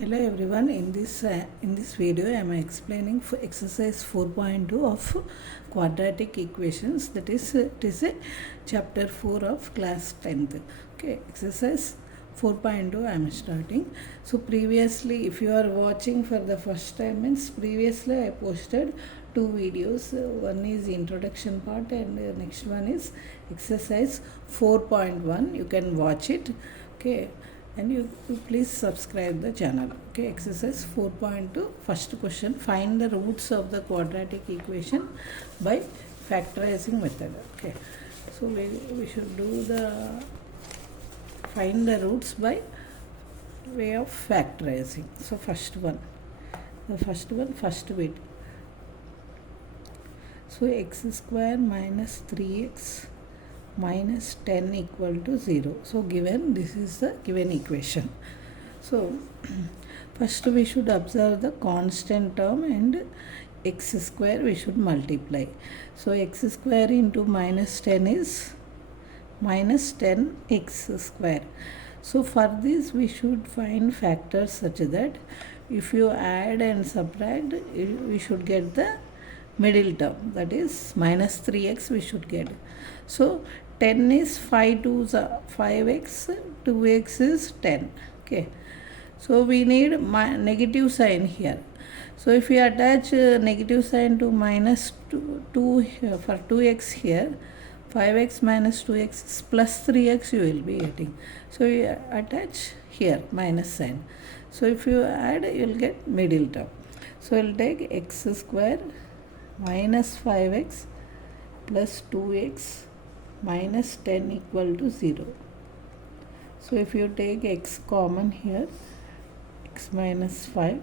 Hello everyone, in this video I am explaining for exercise 4.2 of quadratic equations, that is it is a chapter 4 of class 10th. Okay, exercise 4.2 I am starting. So previously, if you are watching for the first time, means previously I posted two videos. One is introduction part and next one is exercise 4.1. You can watch it. Okay, and you please subscribe the channel. Okay, exercise 4.2, first question: find the roots of the quadratic equation by factorizing method. Okay, so we should do the find the roots by way of factorizing. So first bit. So x square minus 3x minus 10 equal to 0. So given, this is the given equation. So first we should observe the constant term and x square we should multiply. So x square into minus 10 is minus 10x square. So for this we should find factors such that if you add and subtract, we should get the middle term, that is minus 3x we should get. So 10 is 5 2s 5x, 2x is 10. Okay, so we need negative sign here. So if we attach negative sign to minus 2 here, for 2x here, 5x minus 2x is plus 3x you will be getting. So we attach here minus sign. So if you add, you will get middle term. So we will take x square minus 5x plus 2x minus 10 equal to 0. So if you take x common here, x minus 5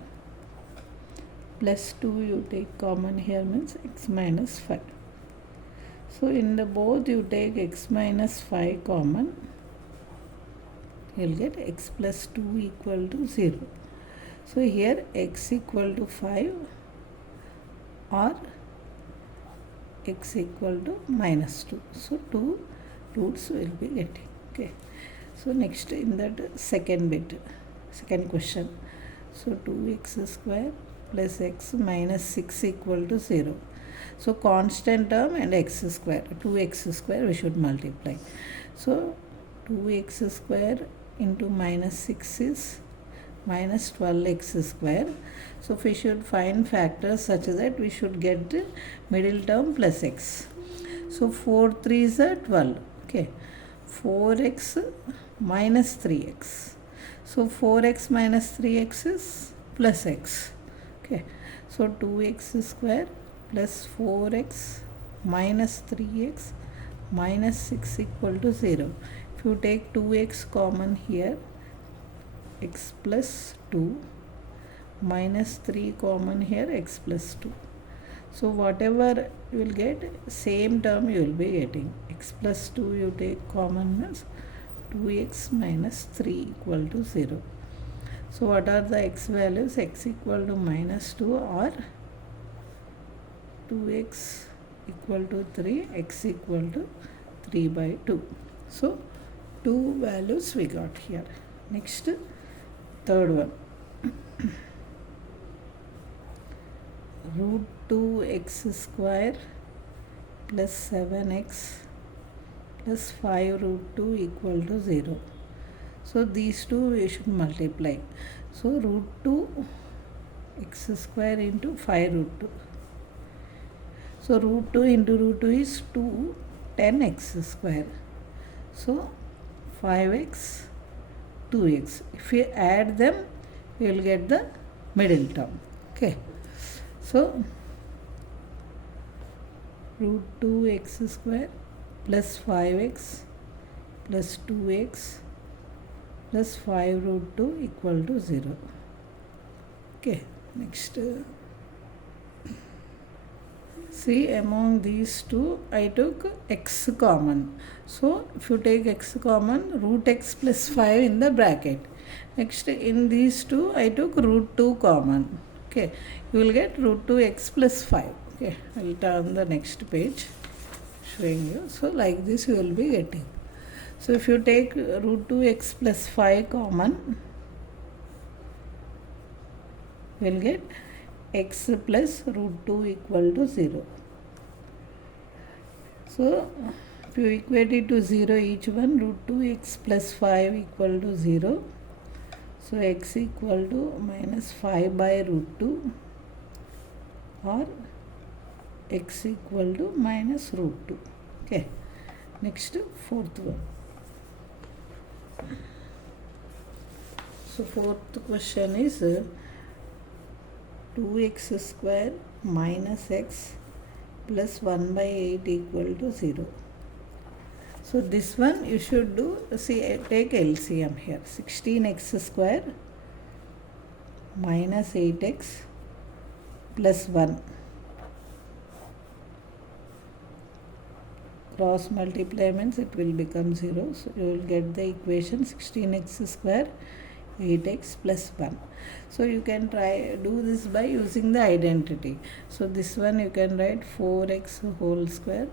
plus 2 you take common here, means x minus 5. So in the both you take x minus 5 common, you will get x plus 2 equal to 0. So here x equal to 5 or x equal to minus 2. So 2 roots will be getting. Okay, so next in that second question. So 2x square plus x minus 6 equal to 0. So constant term and x square, 2x square we should multiply. So 2x square into minus 6 is minus 12x square. So we should find factors such that we should get the middle term plus x. So 4 3s are 12. Okay, 4x minus 3x. So 4x minus 3x is plus x. Okay, so 2x square plus 4x minus 3x minus 6 equal to 0. If you take 2x common here, x plus 2 minus 3 common here, x plus 2. So whatever you will get, same term you will be getting. X plus 2 you take common, means 2x minus 3 equal to 0. So what are the x values? X equal to minus 2 or 2x equal to 3, x equal to 3 by 2. So two values we got here. Next, third one. Root 2x square plus 7x plus 5 root 2 equal to 0. So these two we should multiply. So root 2 x square into 5 root 2. So root 2 into root 2 is 2, 10x square. So 5x, 2x. If we add them, we will get the middle term. Okay, so root 2x square plus 5x plus 2x plus 5 root 2 equal to 0. Okay, next. See, among these two I took x common. So if you take x common, root x plus 5 in the bracket. Next, in these two I took root 2 common. Okay, you will get root 2x plus 5. Okay, I will turn the next page showing you. So like this you will be getting. So if you take root 2x plus 5 common, we will get x plus root 2 equal to 0. So if you equate it to 0 each one, root 2x plus 5 equal to 0. So x equal to minus 5 by root 2 or x equal to minus root 2. Okay. Next, fourth one. So fourth question is 2x square minus x plus 1 by 8 equal to 0. So this one you should do, take LCM here. 16x square minus 8x plus 1. Cross multiply means it will become 0. So you will get the equation 16x square 8x plus 1. So you can do this by using the identity. So this one you can write 4x whole square.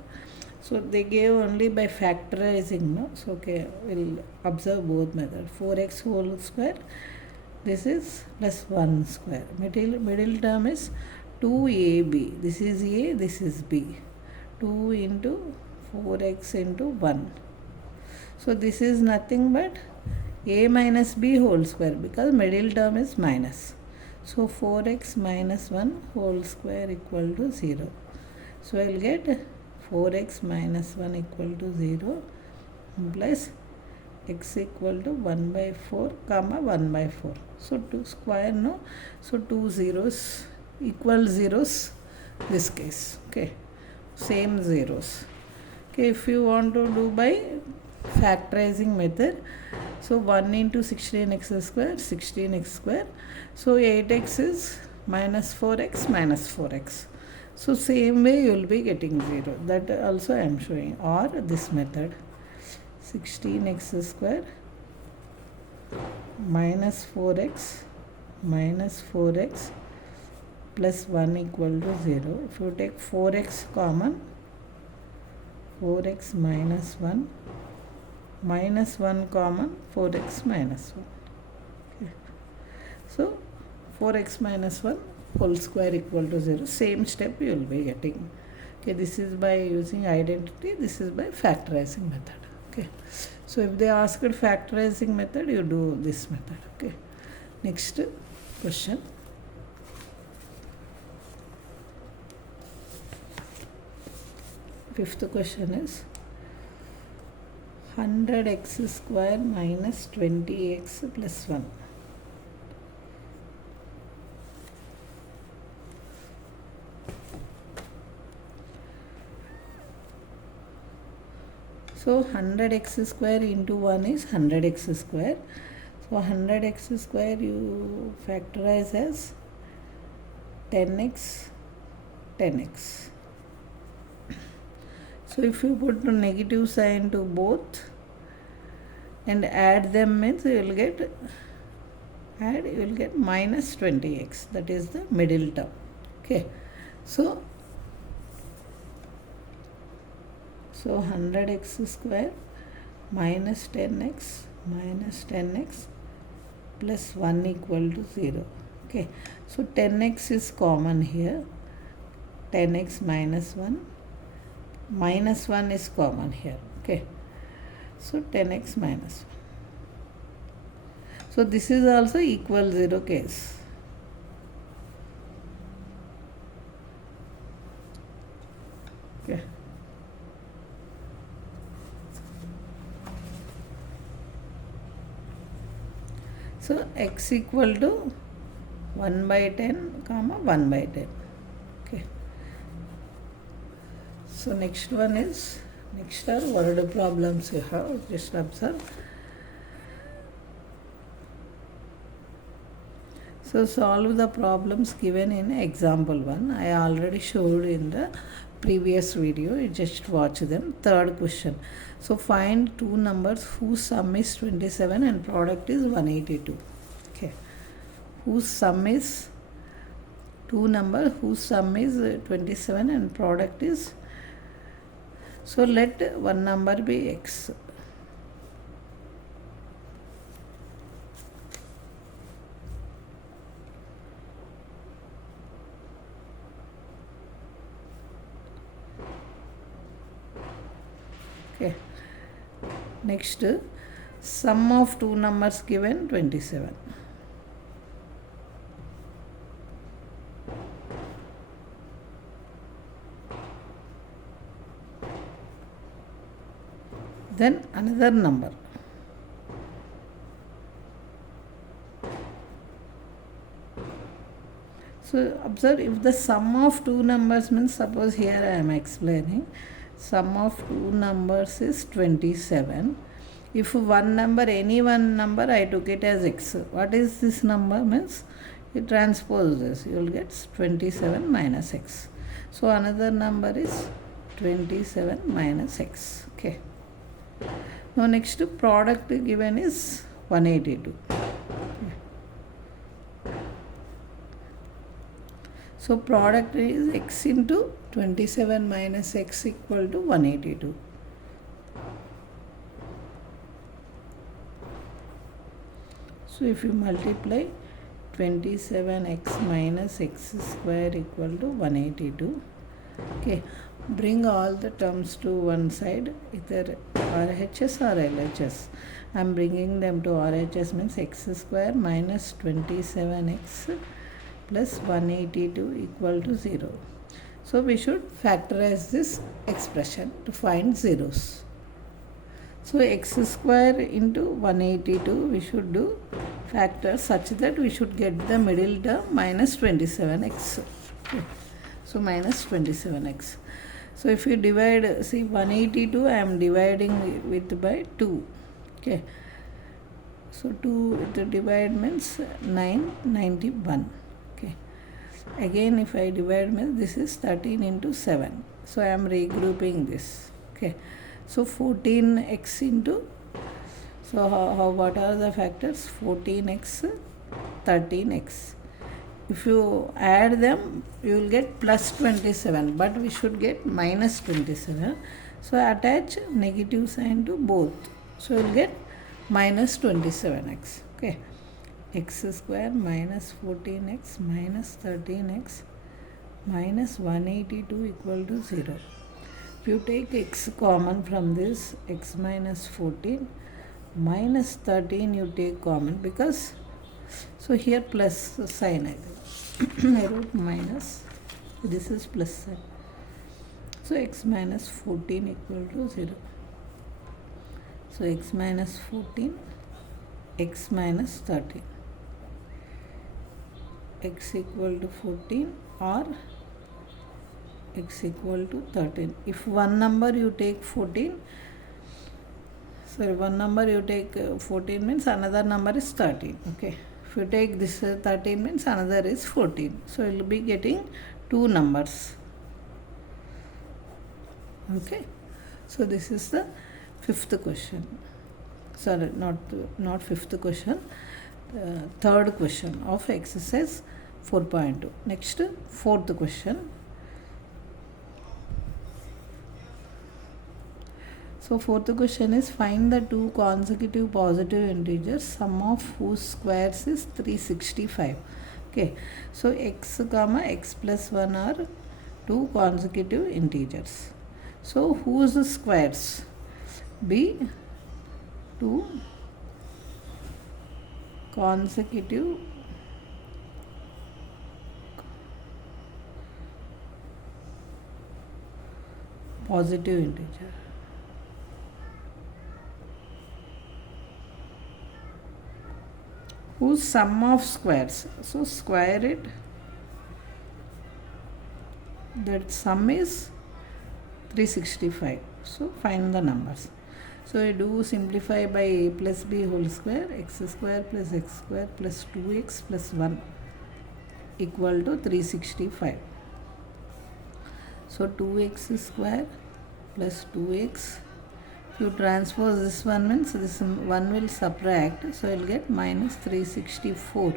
So they gave only by factorizing, no? So okay, we'll observe both methods. 4x whole square, this is plus 1 square. Middle term is 2ab. This is a, this is b. 2 into 4x into 1. So this is nothing but a minus b whole square because middle term is minus. So 4x minus 1 whole square equal to 0. So I will get 4x minus 1 equal to 0 plus x equal to 1 by 4 comma 1 by 4. So 2 square, no? So 2 zeros equal zeros this case. Okay, same zeros. Okay, if you want to do by factorizing method, so 1 into 16x square, 16x square. So 8x is minus 4x minus 4x. So same way you will be getting 0. That also I am showing. Or this method, 16x square minus 4x plus 1 equal to 0. If you take 4x common, 4x minus 1 minus 1 common, 4x minus 1. Okay. So 4x minus 1 whole square equal to 0. Same step you will be getting. Okay, this is by using identity, this is by factorizing method. Okay, so if they asked factorizing method, you do this method. Okay, next question. Fifth question is 100x square minus 20x plus 1. So 100x square into 1 is 100x square. So 100x square you factorize as 10x, 10x. So if you put a negative sign to both and add them means you will get minus 20x. That is the middle term. Okay. So 100x square minus 10x plus 1 equal to 0. Okay. So 10x is common here. 10x minus 1. Minus 1 is common here. Okay. So 10x minus 1. So this is also equal 0 case. Okay. So x equal to 1 by 10 comma 1 by 10. Okay. So next one is, next are word problems you have, just observe. So solve the problems given in example 1. I already showed in the previous video, you just watch them. Third question. So find two numbers whose sum is 27 and product is 182. Okay. Whose sum is, two numbers whose sum is 27 and product is, so let one number be x. Okay. Next, sum of two numbers given 27. Then another number. So observe, if the sum of two numbers means, suppose here I am explaining, sum of two numbers is 27. If one number, any one number, I took it as x. What is this number means? You transpose this, you will get 27 minus x. So another number is 27 minus x. Okay. Now next product given is 182. So product is x into 27 minus x equal to 182. So if you multiply 27x minus x square equal to 182. Okay, bring all the terms to one side, either RHS or LHS. I am bringing them to RHS, means x square minus 27x plus 182 equal to 0. So we should factorize this expression to find zeros. So x square into 182 we should do factor such that we should get the middle term minus 27x. Okay. So minus 27x. So if you divide, see 182 I am dividing with by 2. Okay. So 2 to divide means 991. Okay. Again if I divide means this is 13 into 7. So I am regrouping this. Okay. So 14x into, so what are the factors? 14x, 13x. If you add them, you will get plus 27, but we should get minus 27. So attach negative sign to both. So you will get minus 27x. Okay. X square minus 14x minus 13x minus 182 equal to 0. If you take x common from this, x minus 14 minus 13 you take common, because so here plus sign I think. I wrote minus, this is plus sign. So x minus 14 equal to 0. So x minus 14, x minus 13. X equal to 14 or x equal to 13. If one number you take 14, sorry, one number you take 14 means another number is 13. Okay. If you take this 13 means another is 14. So you will be getting two numbers. Okay. So this is the fifth question. Sorry, not fifth question. Third question of exercise 4.2. Next, fourth question. So fourth question is, find the two consecutive positive integers, sum of whose squares is 365. Okay. So x comma x plus 1 are two consecutive integers. So whose squares? Be two consecutive positive integer. Whose sum of squares? So square it. That sum is 365. So find the numbers. So I do simplify by a plus b whole square, x square plus 2x plus 1 equal to 365. So 2x square plus 2x. If you transpose this one means this one will subtract, so you will get minus 364.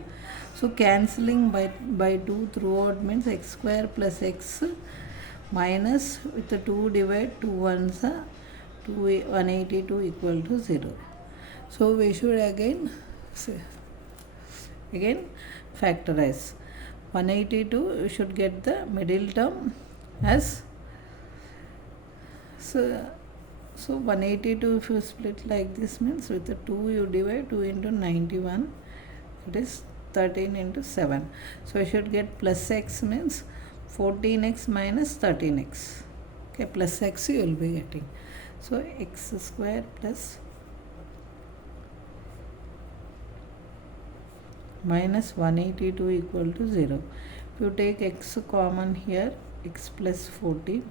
So cancelling by 2 throughout means x square plus x minus with the 2 divide 2 ones 182 equal to 0. So we should again factorize. 182 you should get the middle term as, so So 182 if you split like this means with the 2 you divide 2 into 91, it is 13 into 7. So you should get plus x means 14x minus 13x. Okay, plus x you will be getting. So x square plus minus 182 equal to 0. If you take x common here, x plus 14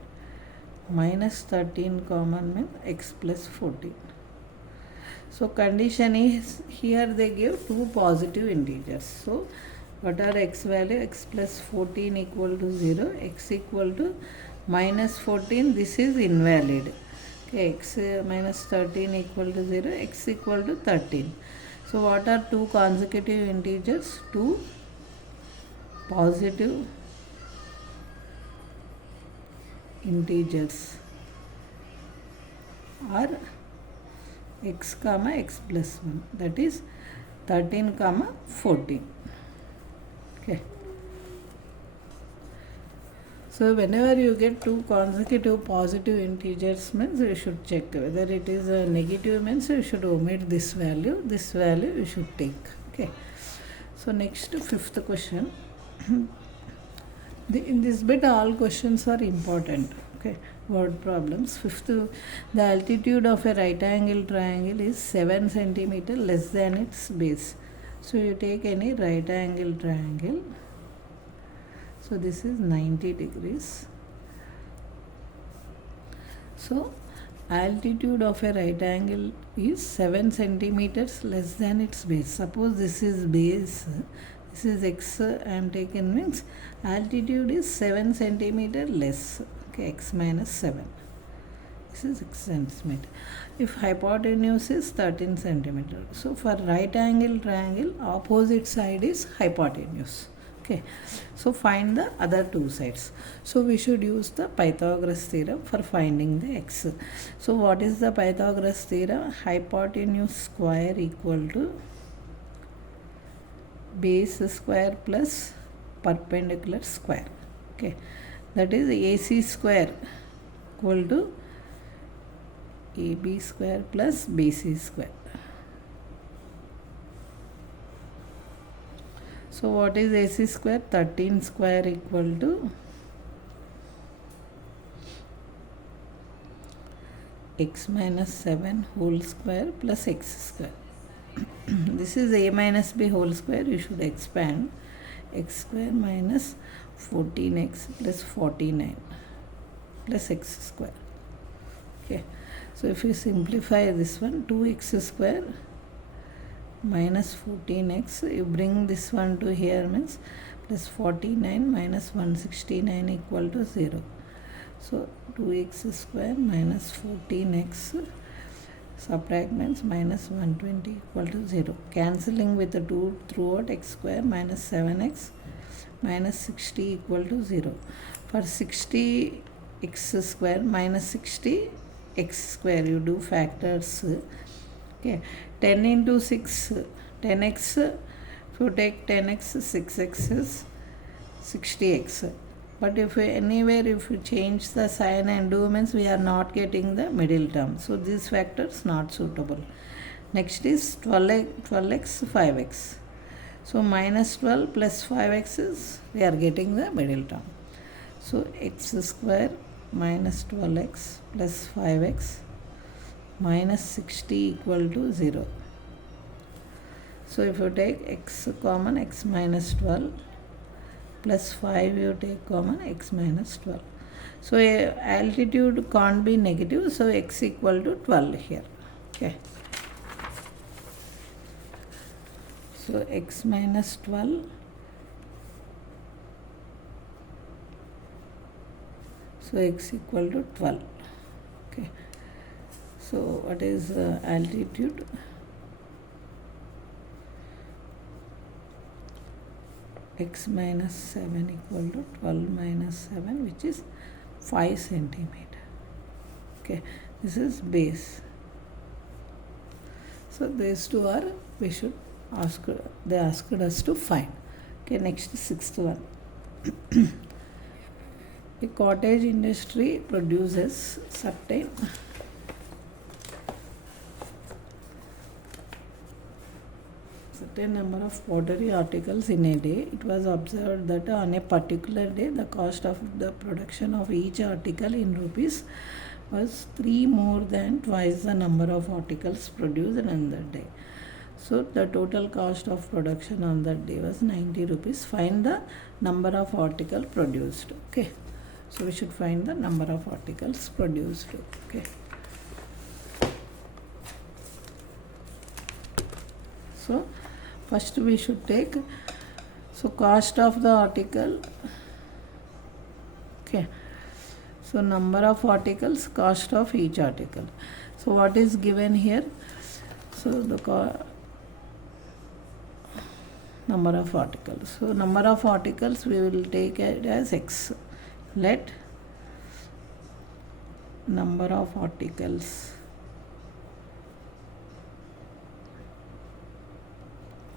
minus 13 common means x plus 14. So condition is here they give two positive integers. So what are x value? X plus 14 equal to 0, x equal to minus 14, this is invalid. Okay, x minus 13 equal to 0, x equal to 13. So what are two consecutive integers? Two positive integers are x comma x plus 1, that is 13 comma 14. Okay. So whenever you get two consecutive positive integers means you should check whether it is a negative means you should omit this value you should take. Okay. So next, fifth question. In this bit all questions are important. Okay, word problems. Fifth, the altitude of a right angle triangle is 7 centimeter less than its base. So you take any right angle triangle. So this is 90 degrees. So altitude of a right angle is 7 centimeters less than its base. Suppose this is base, this is x I am taken means altitude is 7 centimeter less. Okay, x minus 7. This is 6 centimeter. If hypotenuse is 13 centimeter. So for right angle triangle, opposite side is hypotenuse. Okay, so find the other two sides. So we should use the Pythagoras theorem for finding the x. So what is the Pythagoras theorem? Hypotenuse square equal to base square plus perpendicular square. Okay, that is AC square equal to AB square plus BC square. So what is AC square? 13 square equal to x minus 7 whole square plus x square. This is a minus b whole square. You should expand. X square minus 14x plus 49 plus x square. Okay. So if you simplify this one, 2x square minus 14x, you bring this one to here means plus 49 minus 169 equal to 0. So 2x square minus 14x subtract means minus 120 equal to 0. Cancelling with the 2 throughout, x square minus 7x minus 60 equal to 0. For 60 x square minus 60 x square, you do factors. Okay, 10 into 6, 10x. If you take 10x, 6x is 60x. But if anywhere if you change the sign and do means we are not getting the middle term. So these factors not suitable. Next is 12x, 5x. So minus 12 plus 5x is we are getting the middle term. So x square minus 12x plus 5x minus 60 equal to 0. So if you take x common, x minus 12 plus 5 you take common, x minus 12. So altitude can't be negative, so x equal to 12 here. Okay. So x minus 12 so x equal to 12. Okay. So what is altitude? X minus 7 equal to 12 minus 7, which is 5 centimeter. Okay, this is base. So these two are we should ask, they asked us to find. Okay, next sixth one. A cottage industry produces certain certain number of pottery articles in a day, it was observed that on a particular day the cost of the production of each article in rupees was 3 more than twice the number of articles produced on that day. So the total cost of production on that day was 90 rupees. Find the number of articles produced. Okay. So we should find the number of articles produced. Okay. So first we should take, so cost of the article. Okay. So number of articles, cost of each article. So what is given here? So the number of articles. So number of articles we will take it as X. Let number of articles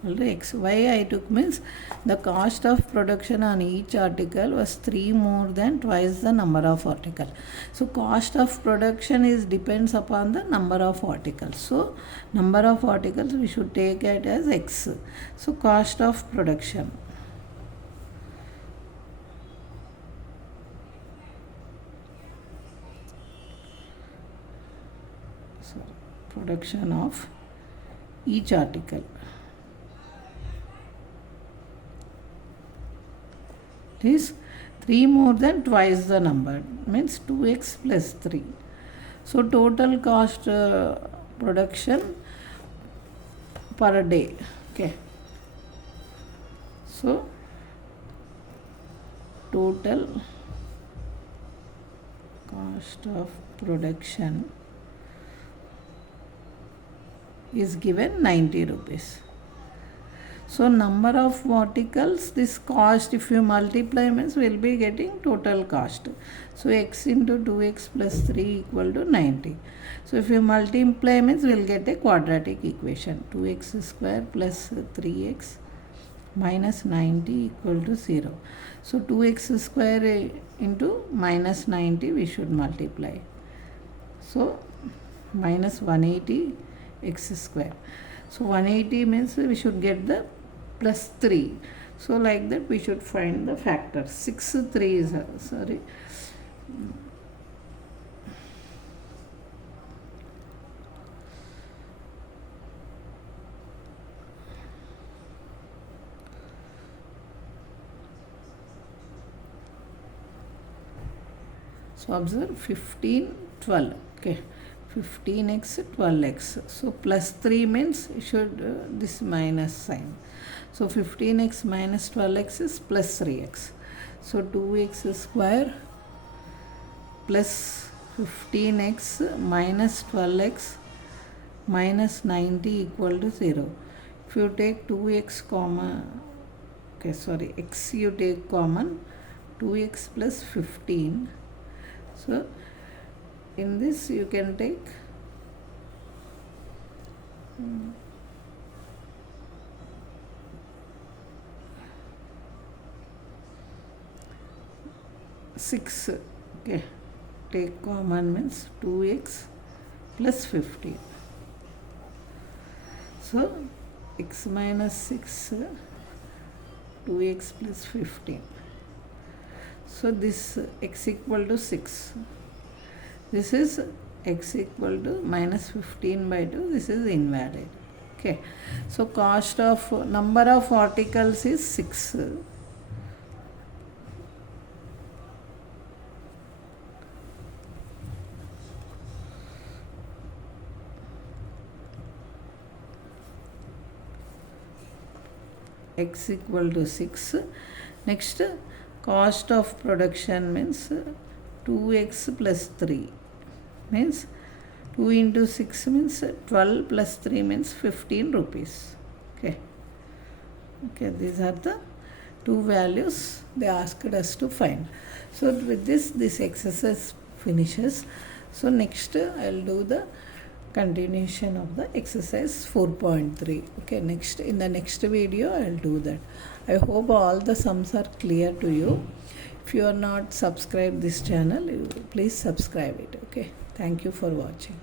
X. Why I took means the cost of production on each article was 3 more than twice the number of article. So cost of production is depends upon the number of articles. So number of articles we should take it as X. So cost of production. Production of each article is 3 more than twice the number, means 2x plus 3. So total cost production per day. Okay. So total cost of production is given 90 rupees. So number of articles, this cost if you multiply means we will be getting total cost. So x into 2x plus 3 equal to 90. So if you multiply means we will get a quadratic equation. 2x square plus 3x minus 90 equal to 0. So 2x square into minus 90 we should multiply. So minus 180 x square. So 180 means we should get the plus 3. So like that we should find the factor. 6 3 is sorry. So observe 15 12. Okay. 15x 12x. So plus 3 means should this minus sign. So 15x minus 12x is plus 3x. So 2x square plus 15x minus 12x minus 90 equal to 0. If you take 2x common, okay sorry, x you take common, 2x plus 15. So in this you can take six. Okay, take common means 2x plus 15. So x minus 6, 2x plus 15. So this x equal to 6. This is x equal to minus 15 by 2. This is invalid. Okay. So cost of number of articles is 6. X equal to 6. Next, cost of production means 2x plus 3 means 2 into 6 means 12 plus 3 means 15 rupees. Okay. Okay, these are the two values they asked us to find. So with this exercise finishes. So next I'll do the continuation of the exercise 4.3. Okay, next in the next video I'll do that. I hope all the sums are clear to you. If you are not subscribed this channel, please subscribe it. Okay, thank you for watching.